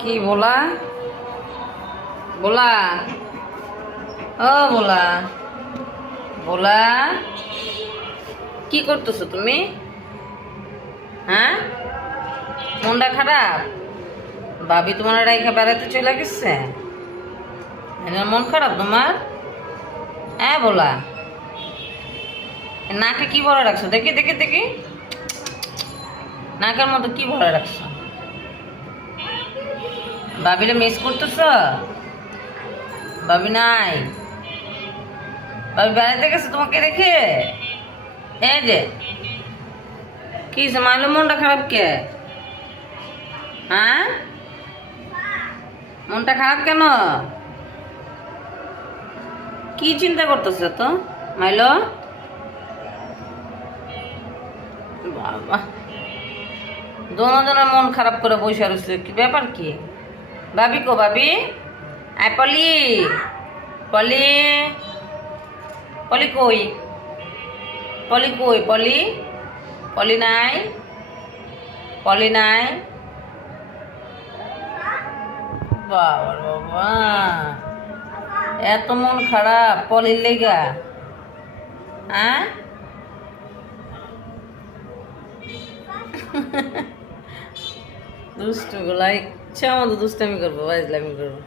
কি বলা বলা ও বলা বলা কি করতেছো তুমি? হ্যাঁ, মনটা খারাপ? ভাবি তোমার রাইখা বেড়াতে চলে গেছে, মন খারাপ তোমার? হ্যাঁ বলা, নাকে কি ভরা রাখছো? দেখি দেখি দেখি, নাকের মতো কি ভরা রাখছো? ভাবিরে মিস করতেছ? ভাবি নাই? ভাবি বেড়াতে গেছে তোমাকে রেখে? এই যে কি মাইলো, মনটা খারাপ কে? হ্যাঁ, মনটা খারাপ কেন? কি চিন্তা করতেছ তো মাইলো? বাবা, দোনোজনের মন খারাপ করে বসে রয়েছে, কি ব্যাপার কি? ভাবি কো ভাবি? আয় পলি, পলি, পলি কই? পলি কই? পলি, পলি নাই? পলি নাই? বাবা বাবা, এত মন খারাপ পলির লেগা? হ্যাঁ, দুষ্টু গুলা ইচ্ছা মতো দুষ্টামি করবো, বাজলামি করবো।